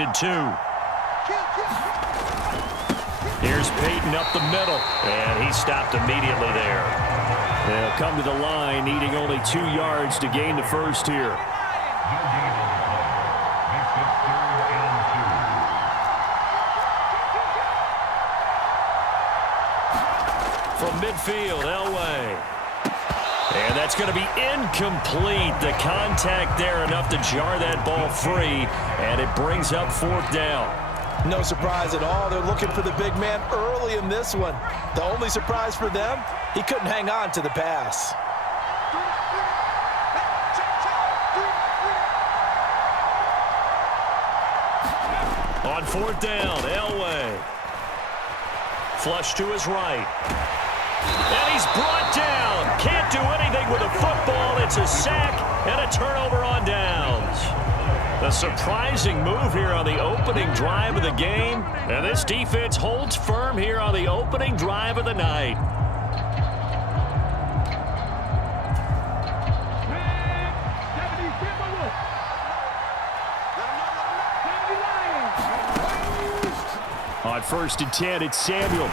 and 2. Here's Peyton up the middle, and he stopped immediately there. They'll come to the line, needing only 2 yards to gain the first here. From midfield, Elway. And that's going to be incomplete. The contact there enough to jar that ball free, and it brings up 4th down. No surprise at all. They're looking for the big man early in this one. The only surprise for them, he couldn't hang on to the pass. On 4th down, Elway. Flush to his right. And he's brought down. Can't do anything with a football. It's a sack and a turnover on downs. A surprising move here on the opening drive of the game. And this defense holds firm here on the opening drive of the night. On 1st and 10, it's Samuel.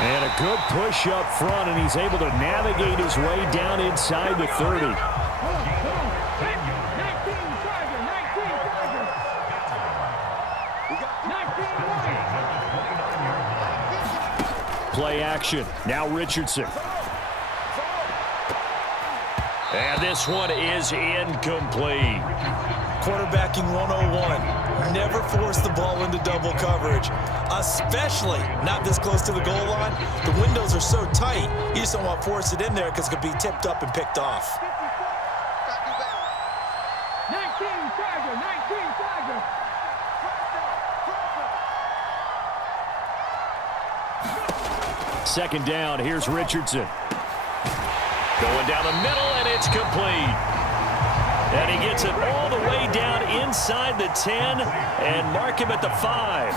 And a good push up front, and he's able to navigate his way down inside the 30. Play action. Now Richardson. And this one is incomplete. Quarterbacking 101. Never force the ball into double coverage, especially not this close to the goal line. The windows are so tight, you just don't want to force it in there because it could be tipped up and picked off. 19 Tiger. 2nd down, here's Richardson. Going down the middle, and it's complete. And he gets it all the way down inside the 10 and mark him at the 5.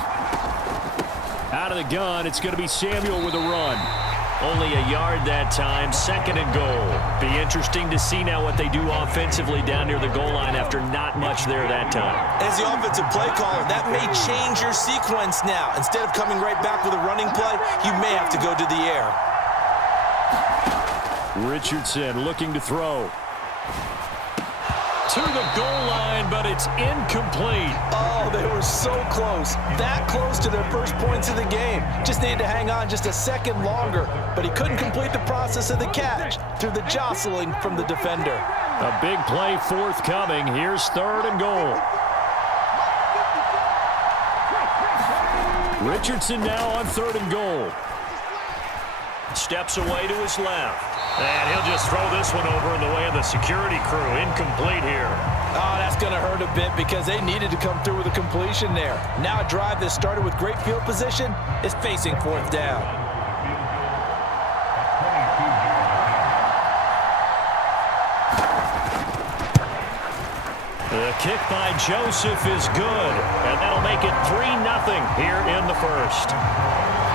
Out of the gun, it's going to be Samuel with a run. Only a yard that time, 2nd and goal. Be interesting to see now what they do offensively down near the goal line after not much there that time. As the offensive play caller, that may change your sequence now. Instead of coming right back with a running play, you may have to go to the air. Richardson looking to throw. To the goal line, but it's incomplete. Oh, they were so close. That close to their first points of the game. Just needed to hang on just a second longer. But he couldn't complete the process of the catch through the jostling from the defender. A big play forthcoming. Here's 3rd and goal. Richardson now on 3rd and goal. Steps away to his left. And he'll just throw this one over in the way of the security crew. Incomplete here. Oh, that's going to hurt a bit because they needed to come through with a completion there. Now a drive that started with great field position is facing 4th down. The kick by Joseph is good, and that'll make it 3-0 here in the 1st.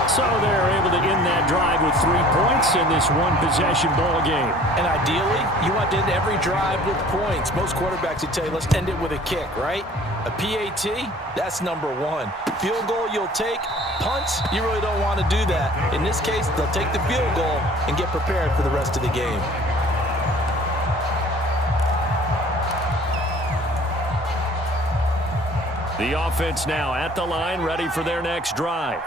So they're able to end that drive with 3 points in this one-possession ball game. And ideally, you want to end every drive with points. Most quarterbacks would tell you, let's end it with a kick, right? A PAT, that's number 1. Field goal you'll take. Punts, you really don't want to do that. In this case, they'll take the field goal and get prepared for the rest of the game. The offense now at the line, ready for their next drive.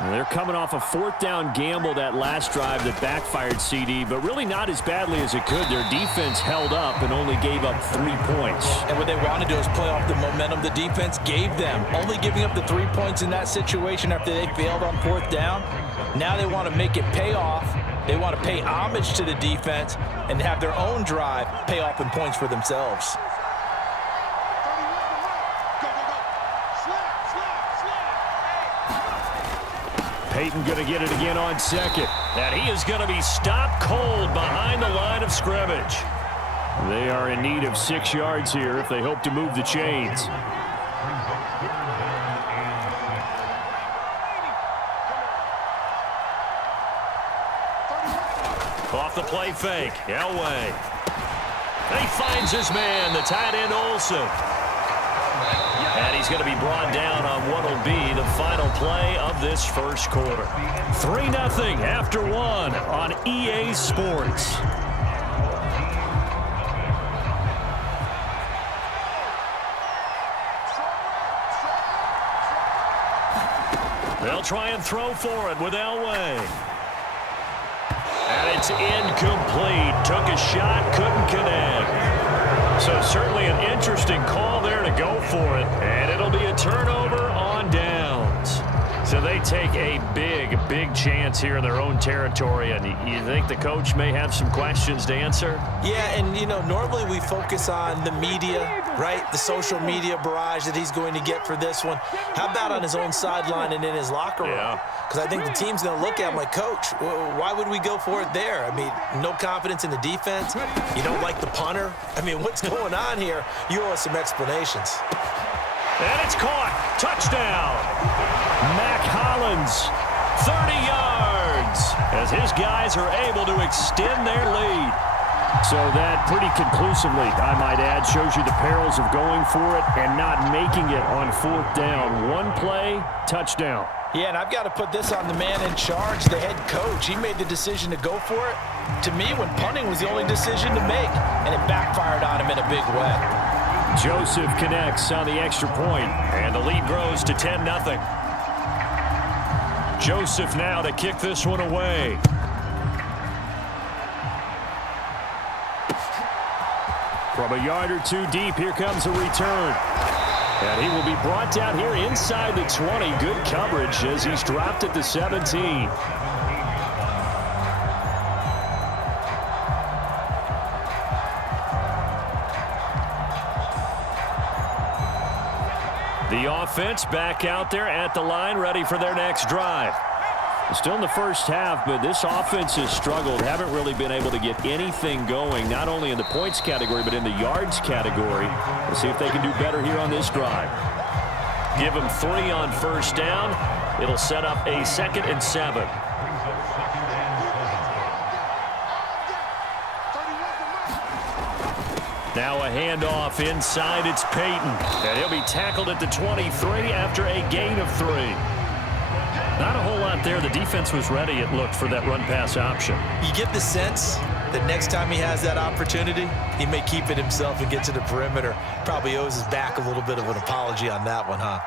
They're coming off a 4th down gamble that last drive that backfired, CD, but really not as badly as it could. Their defense held up and only gave up 3 points. And what they want to do is play off the momentum the defense gave them. Only giving up the 3 points in that situation after they failed on 4th down. Now they want to make it pay off. They want to pay homage to the defense and have their own drive pay off in points for themselves. Peyton going to get it again on 2nd. And he is going to be stopped cold behind the line of scrimmage. They are in need of 6 yards here if they hope to move the chains. Off the play fake, Elway. And he finds his man, the tight end Olsen. And he's going to be brought down on what will be the final play of this first quarter. 3-0 after one on EA Sports. They'll try and throw for it with Elway. And it's incomplete. Took a shot, couldn't connect. So certainly an interesting call there to go for it. And it'll be a turnover on downs. So they take a big chance here in their own territory. And you think the coach may have some questions to answer? Yeah, and, you know, normally we focus on the media, right? The social media barrage that he's going to get for this one. How about on his own sideline and in his locker room? Yeah. Because I think the team's going to look at him like, Coach, why would we go for it there? I mean, no confidence in the defense. You don't like the punter. I mean, what's going on here? You owe us some explanations. And it's caught. Touchdown. Mac Hollins, 30 yards, as his guys are able to extend their lead. So that pretty conclusively, I might add, shows you the perils of going for it and not making it on fourth down. One play, touchdown. Yeah, and I've got to put this on the man in charge, the head coach. He made the decision to go for it. To me, when punting was the only decision to make, and it backfired on him in a big way. Joseph connects on the extra point, and the lead grows to 10-0. Joseph now to kick this one away. From a yard or two deep, here comes a return. And he will be brought down here inside the 20. Good coverage as he's dropped at the 17. The offense back out there at the line, ready for their next drive. Still in the first half, but this offense has struggled. Haven't really been able to get anything going, not only in the points category, but in the yards category. We'll see if they can do better here on this drive. Give them 3 on first down. It'll set up a 2nd and 7. Now a handoff inside. It's Peyton. And he'll be tackled at the 23 after a gain of 3. Not a whole lot there. The defense was ready, it looked, for that run-pass option. You get the sense that next time he has that opportunity, he may keep it himself and get to the perimeter. Probably owes his back a little bit of an apology on that one, huh?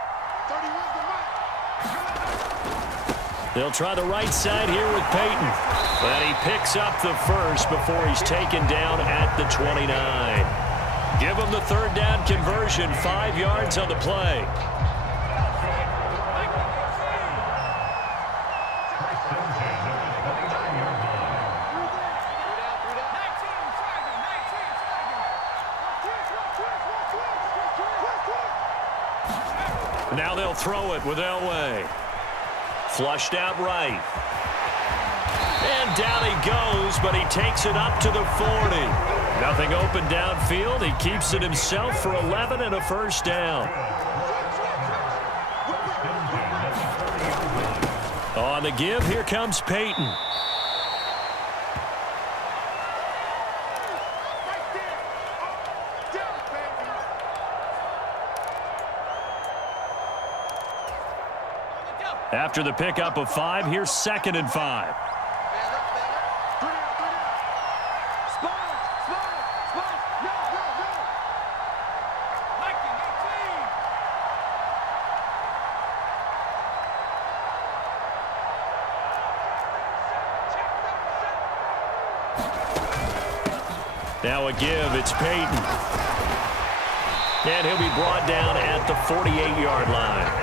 They'll try the right side here with Peyton. And he picks up the first before he's taken down at the 29. Give him the 3rd down conversion, 5 yards on the play. Now they'll throw it with Elway. Flushed out right. And down he goes, but he takes it up to the 40. Nothing open downfield. He keeps it himself for 11 and a first down. On the give, here comes Peyton. After the pickup of 5, here's 2nd and 5. Now a give, it's Peyton. And he'll be brought down at the 48-yard line.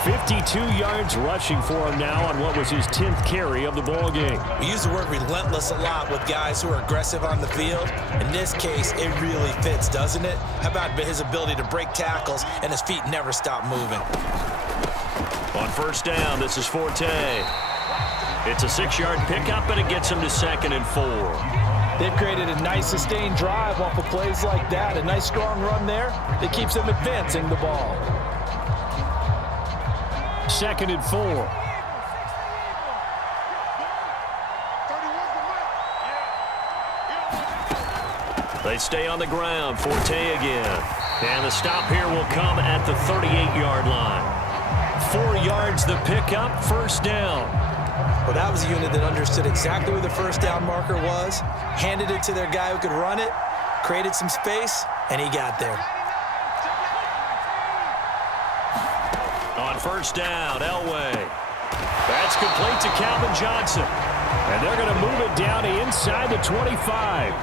52 yards rushing for him now on what was his 10th carry of the ball game. We use the word relentless a lot with guys who are aggressive on the field. In this case, it really fits, doesn't it? How about his ability to break tackles and his feet never stop moving? On first down, this is Forte. It's a 6-yard pickup, and it gets him to 2nd and 4. They've created a nice sustained drive off of plays like that. A nice strong run there that keeps them advancing the ball. 2nd and 4. They stay on the ground. Forte again. And the stop here will come at the 38-yard line. 4 yards the pickup, first down. Well, that was a unit that understood exactly where the first down marker was, handed it to their guy who could run it, created some space, and he got there. On first down, Elway. That's complete to Calvin Johnson. And they're going to move it down inside the 25.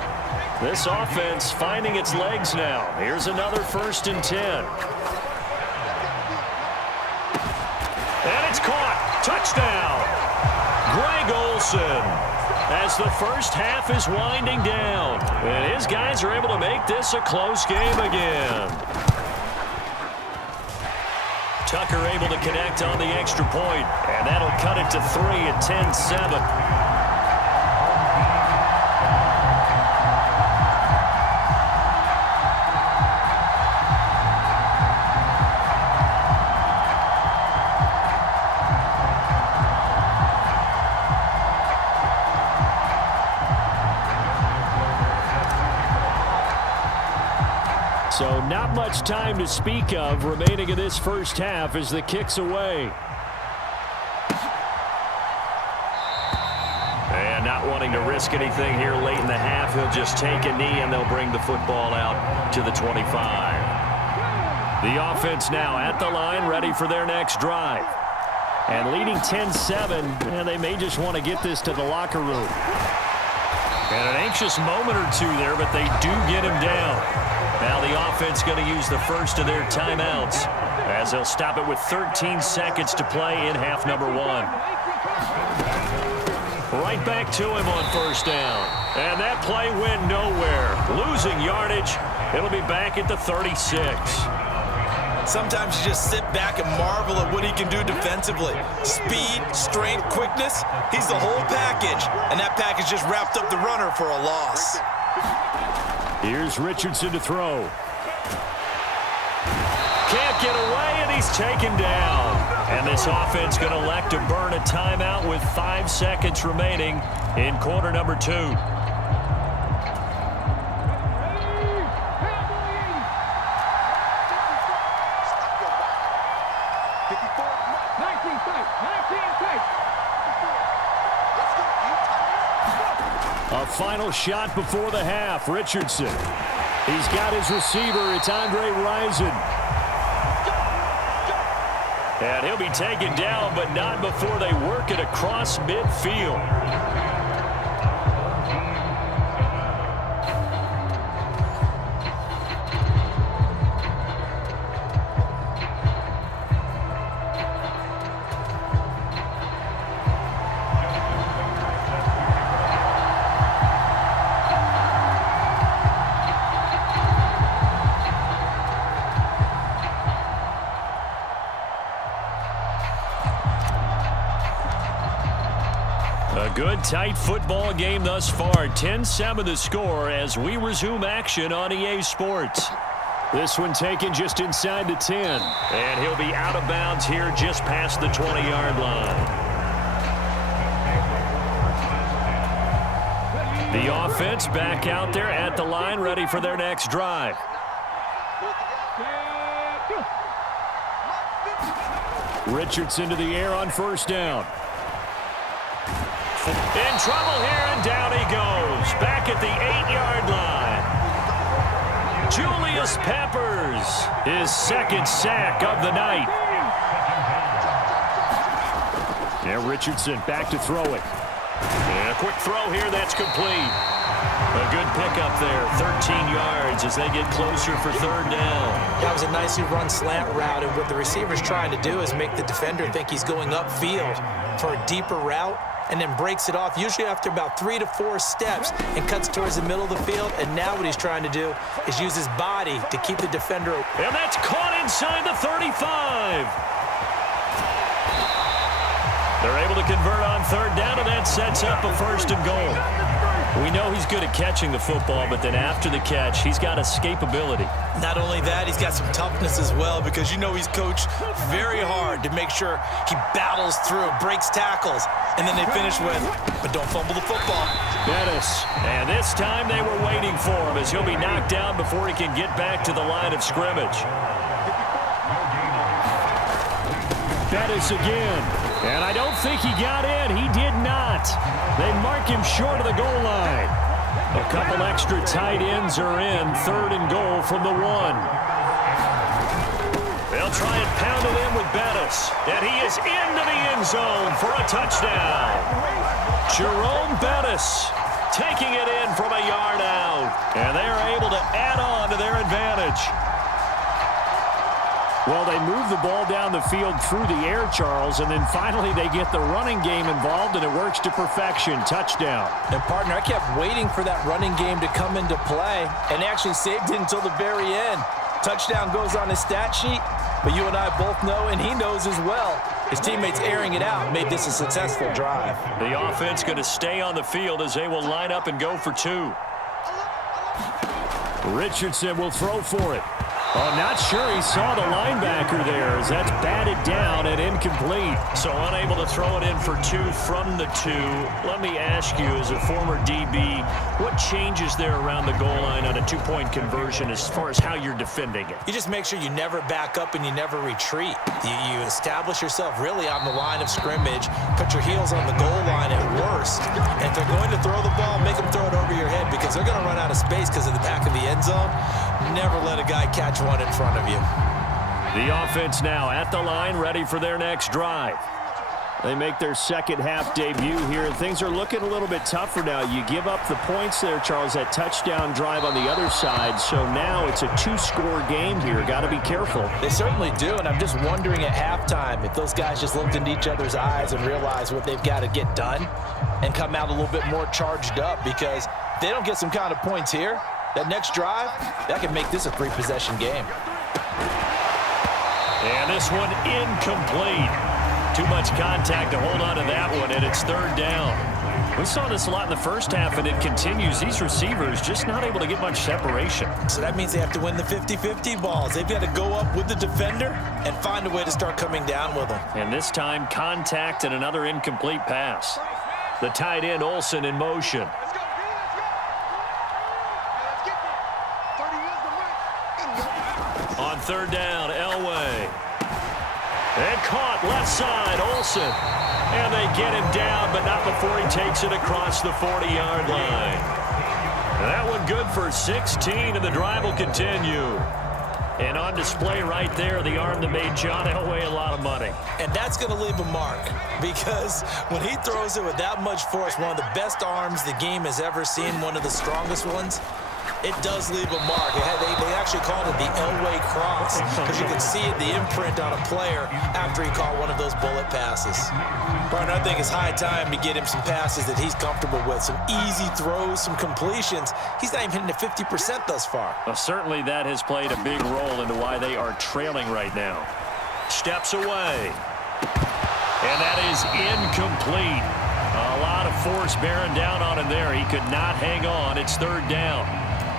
This offense finding its legs now. Here's another 1st and 10. And it's caught. Touchdown. Greg Olsen, as the first half is winding down. And his guys are able to make this a close game again. Tucker able to connect on the extra point, and that'll cut it to 3 at 10-7. So not much time to speak of remaining in this first half as the kick's away. And not wanting to risk anything here late in the half, he'll just take a knee and they'll bring the football out to the 25. The offense now at the line, ready for their next drive. And leading 10-7, and they may just want to get this to the locker room. And an anxious moment or two there, but they do get him down. Now the offense going to use the first of their timeouts as they'll stop it with 13 seconds to play in half number 1. Right back to him on first down. And that play went nowhere. Losing yardage. It'll be back at the 36. Sometimes you just sit back and marvel at what he can do defensively. Speed, strength, quickness. He's the whole package. And that package just wrapped up the runner for a loss. Here's Richardson to throw. Can't get away, and he's taken down. And this offense going to elect to burn a timeout with 5 seconds remaining in quarter number 2. A final shot before the half. Richardson. He's got his receiver. It's Andre Rison. And he'll be taken down, but not before they work it across midfield. A good, tight football game thus far. 10-7 the score as we resume action on EA Sports. This one taken just inside the 10. And he'll be out of bounds here just past the 20-yard line. The offense back out there at the line, ready for their next drive. Richardson to the air on first down. In trouble here, and down he goes. Back at the 8-yard line. Julius Peppers, his second sack of the night. Now Richardson back to throw it. And a quick throw here, that's complete. A good pickup there, 13 yards as they get closer for third down. That was a nicely run slant route, and what the receiver's trying to do is make the defender think he's going upfield for a deeper route, and then breaks it off, usually after about 3 to 4 steps, and cuts towards the middle of the field. And now what he's trying to do is use his body to keep the defender. And that's caught inside the 35. They're able to convert on third down, and that sets up a 1st and goal. We know he's good at catching the football, but then after the catch, he's got escapability. Not only that, he's got some toughness as well, because you know he's coached very hard to make sure he battles through, breaks tackles, and then they finish with, but don't fumble the football. Bettis, and this time they were waiting for him as he'll be knocked down before he can get back to the line of scrimmage. Bettis again, and I don't think he got in. He did not. They mark him short of the goal line. A couple extra tight ends are in. 3rd and goal from the 1. They'll try and pound it in with Bettis, and he is into the end zone for a touchdown. Jerome Bettis taking it in from a yard out, and they are able to add on to their advantage. Well, they move the ball down the field through the air, Charles, and then finally they get the running game involved, and it works to perfection. Touchdown. And, partner, I kept waiting for that running game to come into play, and actually saved it until the very end. Touchdown goes on his stat sheet, but you and I both know, and he knows as well, his teammates airing it out made this a successful drive. The offense going to stay on the field as they will line up and go for 2. Richardson will throw for it. Oh, not sure he saw the linebacker there as that's batted down and incomplete. So unable to throw it in for 2 from the 2. Let me ask you, as a former DB, what changes there around the goal line on a 2-point conversion as far as how you're defending it? You just make sure you never back up and you never retreat. You establish yourself really on the line of scrimmage, put your heels on the goal line at worst. And if they're going to throw the ball, make them throw it over your head, because they're going to run out of space because of the back of the end zone. Never let a guy catch one in front of you. The offense now at the line, ready for their next drive. They make their second half debut here, and things are looking a little bit tougher now. You give up the points there, Charles, that touchdown drive on the other side. So now it's a 2-score game here. Got to be careful. They certainly do, and I'm just wondering at halftime if those guys just looked into each other's eyes and realized what they've got to get done and come out a little bit more charged up, because if they don't get some kind of points here, that next drive, that could make this a 3-possession game. And this one incomplete. Too much contact to hold on to that one, and it's 3rd down. We saw this a lot in the first half, and it continues. These receivers just not able to get much separation. So that means they have to win the 50-50 balls. They've got to go up with the defender and find a way to start coming down with them. And this time, contact and another incomplete pass. The tight end, Olsen, in motion. On 3rd down, Elway. And caught left side, Olsen. And they get him down, but not before he takes it across the 40-yard line. And that one good for 16, and the drive will continue. And on display right there, the arm that made John Elway a lot of money. And that's going to leave a mark, because when he throws it with that much force, one of the best arms the game has ever seen, one of the strongest ones, it does leave a mark. They actually called it the Elway cross, because you can see the imprint on a player after he caught one of those bullet passes. Partner, I think it's high time to get him some passes that he's comfortable with, some easy throws, some completions. He's not even hitting the 50% thus far. Well, certainly that has played a big role into why they are trailing right now. Steps away. And that is incomplete. A lot of force bearing down on him there. He could not hang on. It's 3rd down.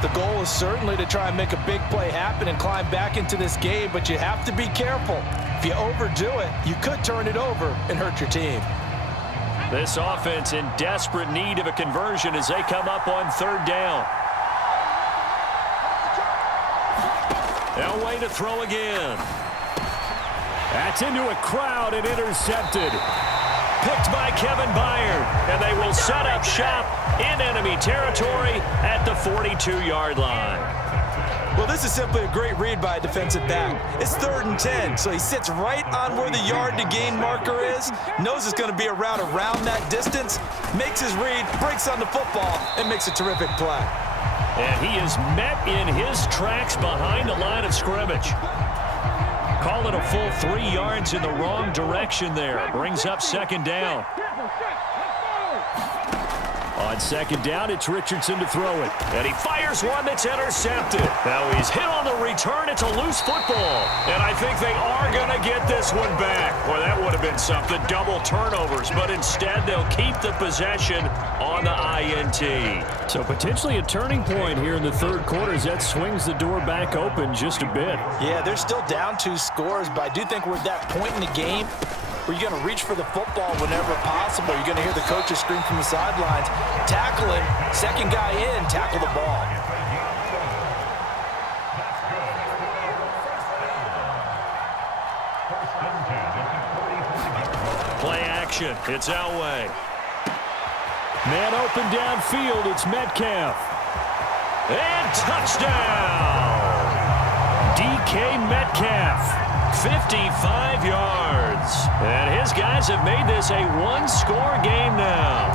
The goal is certainly to try and make a big play happen and climb back into this game, but you have to be careful. If you overdo it, you could turn it over and hurt your team. This offense in desperate need of a conversion as they come up on 3rd down. Elway to throw again. That's into a crowd and intercepted. Picked by Kevin Byard, and they will set up shop in enemy territory at the 42-yard line. Well, this is simply a great read by a defensive back. It's 3rd and 10, so he sits right on where the yard-to-gain marker is, knows it's going to be a route around that distance, makes his read, breaks on the football, and makes a terrific play. And he is met in his tracks behind the line of scrimmage. Call it a full 3 yards in the wrong direction there. Brings up 2nd down. On second down, it's Richardson to throw it. And he fires one that's intercepted. Now he's hit on the return. It's a loose football. And I think they are going to get this one back. Well, that would have been something. Double turnovers. But instead, they'll keep the possession on the INT. So potentially a turning point here in the third quarter as that swings the door back open just a bit. Yeah, they're still down 2 scores, but I do think we're at that point in the game where you're going to reach for the football whenever possible. You're going to hear the coaches scream from the sidelines, tackle him, second guy in, tackle the ball. Play action. It's Elway. Man open downfield. It's Metcalf. And touchdown! DK Metcalf. 55 yards. And his guys have made this a one-score game now.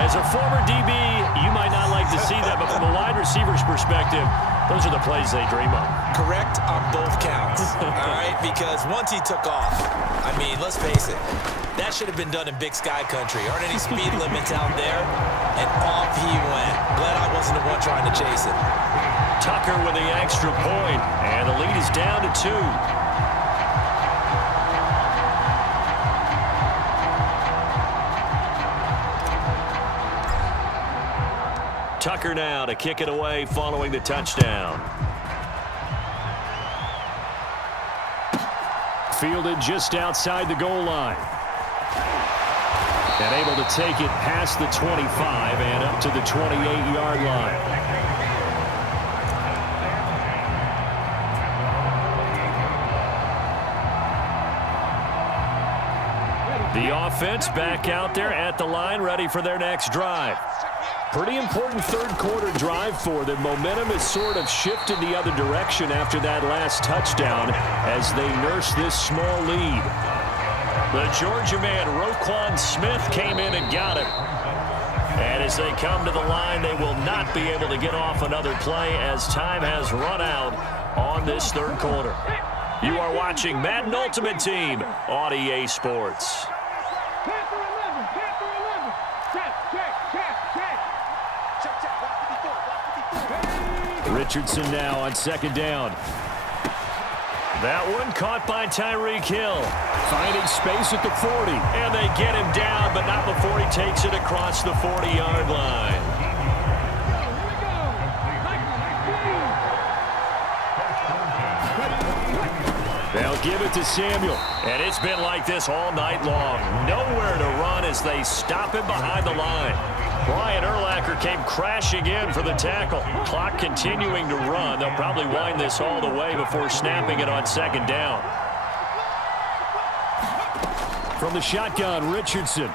As a former DB, you might not like to see that, but from a wide receiver's perspective, those are the plays they dream of. Correct on both counts, all right? Because once he took off, I mean, let's face it, that should have been done in Big Sky Country. Aren't any speed limits out there? And off he went. Glad I wasn't the one trying to chase it. Tucker with the extra point, and the lead is down to 2. Tucker now to kick it away following the touchdown. Fielded just outside the goal line. And able to take it past the 25 and up to the 28-yard line. The offense back out there at the line, ready for their next drive. Pretty important third quarter drive for them. Momentum has sort of shifted the other direction after that last touchdown as they nurse this small lead. The Georgia man, Roquan Smith, came in and got it. And as they come to the line, they will not be able to get off another play as time has run out on this third quarter. You are watching Madden Ultimate Team on EA Sports. Panther 11, Panther 11. Check. Richardson now on second down. That one caught by Tyreek Hill. Finding space at the 40. And they get him down, but not before he takes it across the 40-yard line. They'll give it to Samuel. And it's been like this all night long. Nowhere to run as they stop him behind the line. Brian Urlacher came crashing in for the tackle. Clock continuing to run. They'll probably wind this all the way before snapping it on second down. From the shotgun, Richardson.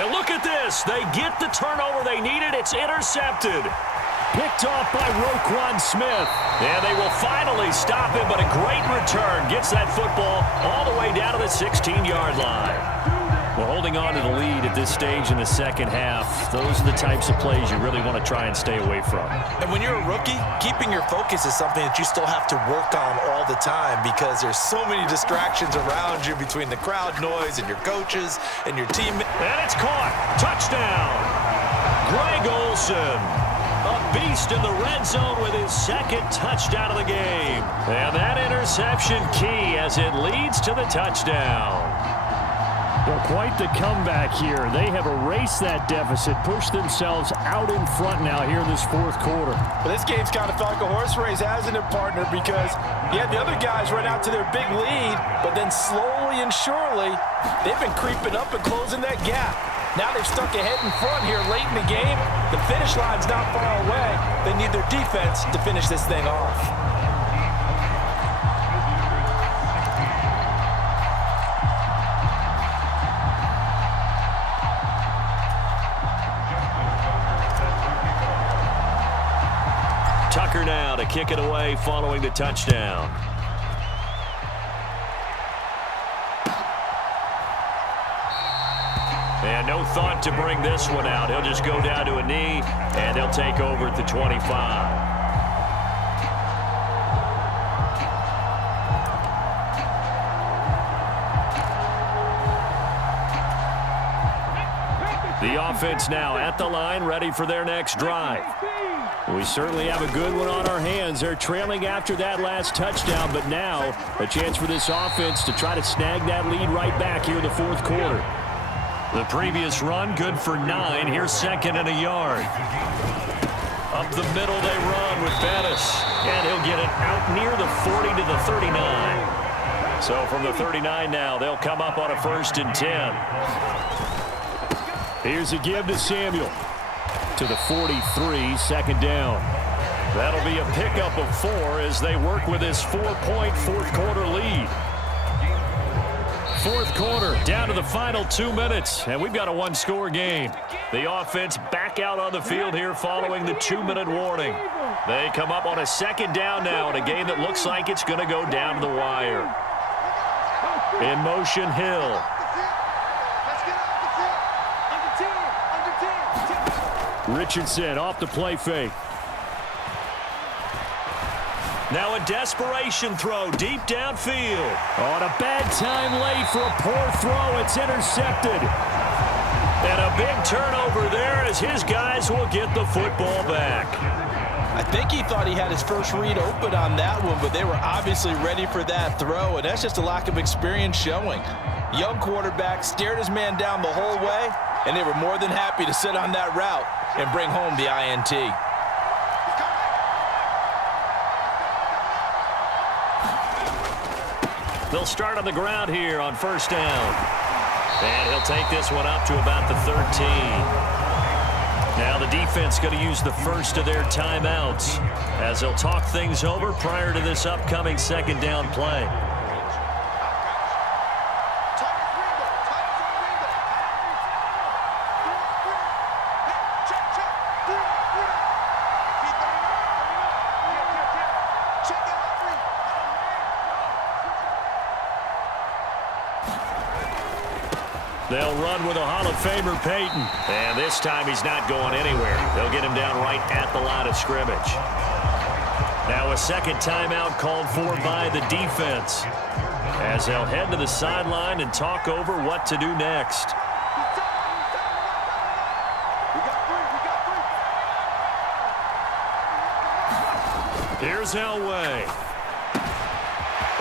And look at this. They get the turnover they needed. It's intercepted. Picked off by Roquan Smith. And they will finally stop him, but a great return. Gets that football all the way down to the 16-yard line. Well, holding on to the lead at this stage in the second half, those are the types of plays you really want to try and stay away from. And when you're a rookie, keeping your focus is something that you still have to work on all the time because there's so many distractions around you between the crowd noise and your coaches and your team. And it's caught. Touchdown. Greg Olsen. A beast in the red zone with his second touchdown of the game. And that interception key as it leads to the touchdown. Well, quite the comeback here. They have erased that deficit, pushed themselves out in front now here in this fourth quarter. But this game's kind of felt like a horse race, hasn't it, partner? Because you had the other guys run out to their big lead, but then slowly and surely, they've been creeping up and closing that gap. Now they've stuck ahead in front here late in the game. The finish line's not far away. They need their defense to finish this thing off. Tucker now to kick it away following the touchdown. And no thought to bring this one out. He'll just go down to a knee, and they'll take over at the 25. offense now at the line, ready for their next drive. We certainly have a good one on our hands. They're trailing after that last touchdown, but now a chance for this offense to try to snag that lead right back here in the fourth quarter. The previous run, good for 9. Here's 2nd and a yard. Up the middle they run with Bettis, and he'll get it out near the 40 to the 39. So from the 39 now, they'll come up on a 1st and 10. Here's a give to Samuel. To the 43, 2nd down. That'll be a pickup of 4 as they work with this 4-point fourth quarter lead. Fourth quarter, down to the final 2 minutes, and we've got a one-score game. The offense back out on the field here following the 2-minute warning. They come up on a 2nd down now in a game that looks like it's going to go down to the wire. In motion, Hill. Richardson off the play fake. Now a desperation throw deep downfield. On a bad time late for a poor throw. It's intercepted. And a big turnover there as his guys will get the football back. I think he thought he had his first read open on that one, but they were obviously ready for that throw, and that's just a lack of experience showing. Young quarterback stared his man down the whole way, and they were more than happy to sit on that route and bring home the INT. They'll start on the ground here on 1st down. And he'll take this one up to about the 13. Now the defense going to use the first of their timeouts as they'll talk things over prior to this upcoming 2nd down play. They'll run with a Hall of Famer, Peyton. And this time he's not going anywhere. They'll get him down right at the line of scrimmage. Now a 2nd timeout called for by the defense as they'll head to the sideline and talk over what to do next. Here's Elway.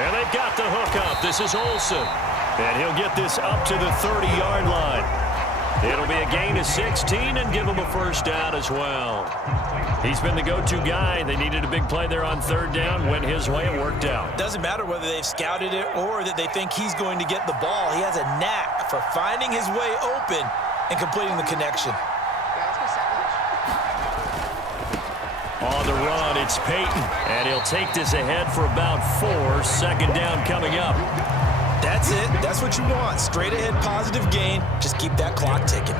And they've got the hook up. This is Olsen. And he'll get this up to the 30-yard line. It'll be a gain of 16 and give him a 1st down as well. He's been the go-to guy. They needed a big play there on 3rd down. Went his way. It worked out. Doesn't matter whether they've scouted it or that they think he's going to get the ball. He has a knack for finding his way open and completing the connection. On the run, it's Peyton. And he'll take this ahead for about 4. 2nd down coming up. That's it. That's what you want. Straight ahead positive gain. Just keep that clock ticking.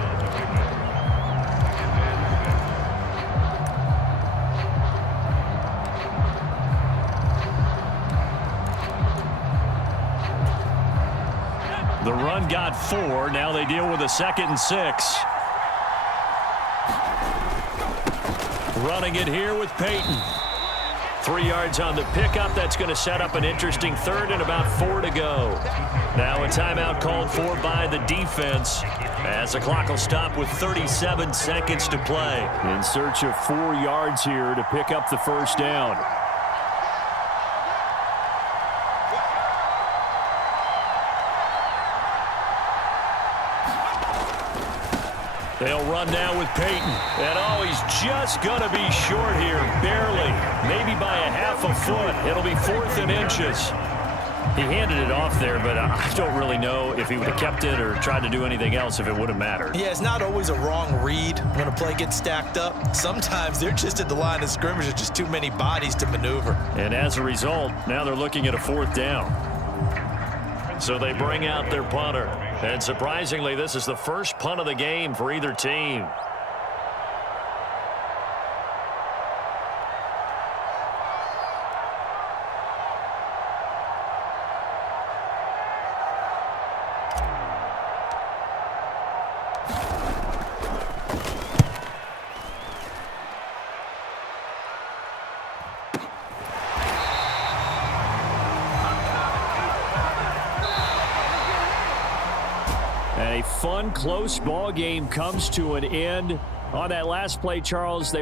The run got 4. Now they deal with a 2nd and 6. Running it here with Peyton. 3 yards on the pickup. That's going to set up an interesting 3rd and about 4 to go. Now a timeout called for by the defense as the clock will stop with 37 seconds to play. In search of 4 yards here to pick up the 1st down. They'll run now with Peyton. And oh, he's just going to be short here, barely. Maybe by a half a foot. It'll be 4th and inches. He handed it off there, but I don't really know if he would have kept it or tried to do anything else if it would have mattered. Yeah, it's not always a wrong read when a play gets stacked up. Sometimes they're just at the line of scrimmage. There's just too many bodies to maneuver. And as a result, now they're looking at a 4th down. So they bring out their punter. And surprisingly, this is the first punt of the game for either team. A fun, close ball game comes to an end. On that last play, Charles, they